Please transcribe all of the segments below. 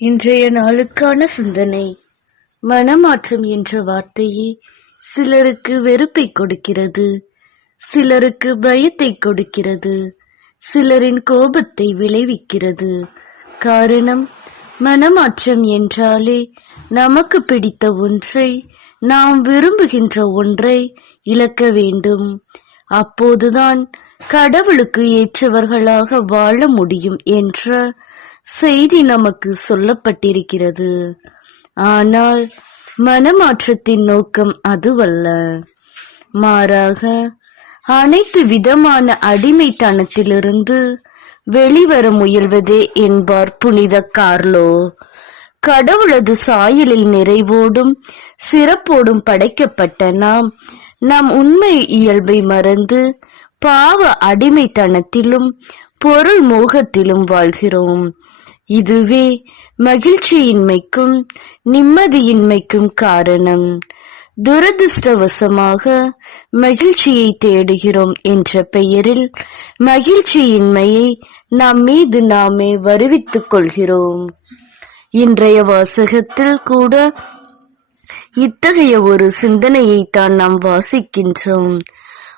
இன்றைய நாளுக்கான சிந்தனை. மனமாற்றம் என்ற வார்த்தையே சிலருக்கு வெறுப்பை கொடுக்கிறது சிலருக்கு பயத்தை கொடுக்கிறது சிலரின் கோபத்தை விளைவிக்கிறது. காரணம் மனமாற்றம் என்றாலே நமக்கு பிடித்த ஒன்றை நாம் விரும்புகின்ற ஒன்றை இழக்க வேண்டும். அப்போதுதான் கடவுளுக்கு ஏற்றவர்களாக வாழ முடியும் என்ற செய்தி நமக்கு சொல்லப்பட்டிருக்கிறது. ஆனால் மனமாற்றத்தின் நோக்கம் அதுவல்ல. மாறாக அனைத்து விதமான அடிமைத்தனத்திலிருந்து வெளிவர முயல்வதே என்பார் புனித கார்லோ. கடவுளது சாயலில் நிறைவோடும் சிறப்போடும் படைக்கப்பட்ட நாம் நம் உண்மை இயல்பை மறந்து பாவ அடிமைத்தனத்திலும் பொருள் மோகத்திலும் வாழ்கிறோம். இதுவே மகிழ்ச்சியின்மைக்கும் நிம்மதியின்மைக்கும் காரணம். துரதிருஷ்டவசமாக மகிழ்ச்சியை தேடுகிறோம் என்ற பெயரில் மகிழ்ச்சியின்மையை நாம் மீது நாமே வருவித்துக் கொள்கிறோம். இன்றைய வாசகத்தில் கூட இத்தகைய ஒரு சிந்தனையை தான் நாம் வாசிக்கின்றோம்.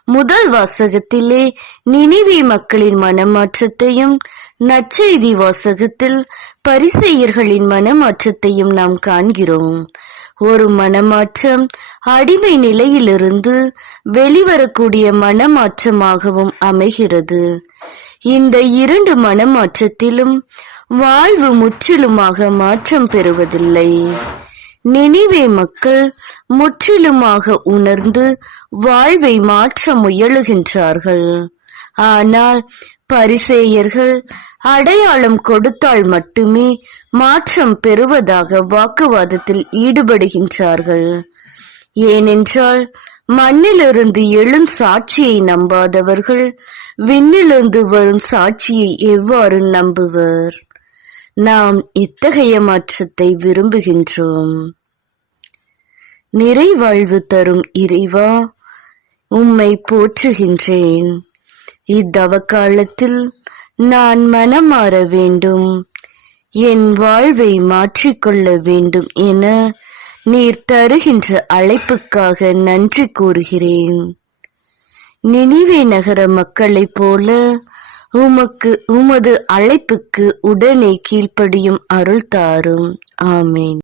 முதல் வாசகத்திலே நினைவி மக்களின் மனமாற்றத்தையும் நற்செய்தி வாசகத்தில் பரிசெயர்களின் மனமாற்றத்தையும் நாம் காண்கிறோம். ஒரு மனமாற்றம் அடிமை நிலையிலிருந்து வெளிவரக்கூடிய மனமாற்றமாகவும் அமைகிறது. இந்த இரண்டு மனமாற்றத்திலும் வாழ்வு முற்றிலுமாக மாற்றம் பெறுவதில்லை. நினைவே மக்கள் முற்றிலுமாக உணர்ந்து வாழ்வை மாற்ற முயலுகின்றார்கள். ஆனால் பரிசேயர்கள் அடையாளம் கொடுத்தால் மட்டுமே மாற்றம் பெறுவதாக வாக்குவாதத்தில் ஈடுபடுகின்றார்கள். ஏனென்றால் மண்ணிலிருந்து எழும் சாட்சியை நம்பாதவர்கள் விண்ணிலிருந்து வரும் சாட்சியை எவ்வாறு நம்புவர்? நாம் இத்தகைய மாற்றத்தை விரும்புகின்றோம். நிறைவாழ்வு தரும் இறைவா உம்மை போற்றுகின்றேன். இத்தவ காலத்தில் நான் மனம் மாற வேண்டும். என் வாழ்வை மாற்றிக்கொள்ள வேண்டும் என நீர் தருகின்ற அழைப்புக்காக நன்றி கூறுகிறேன். நினைவே நகர மக்களைப் போல உமக்கு உமது அழைப்புக்கு உடனே கீழ்ப்படியும் அருள் தாரும். ஆமேன்.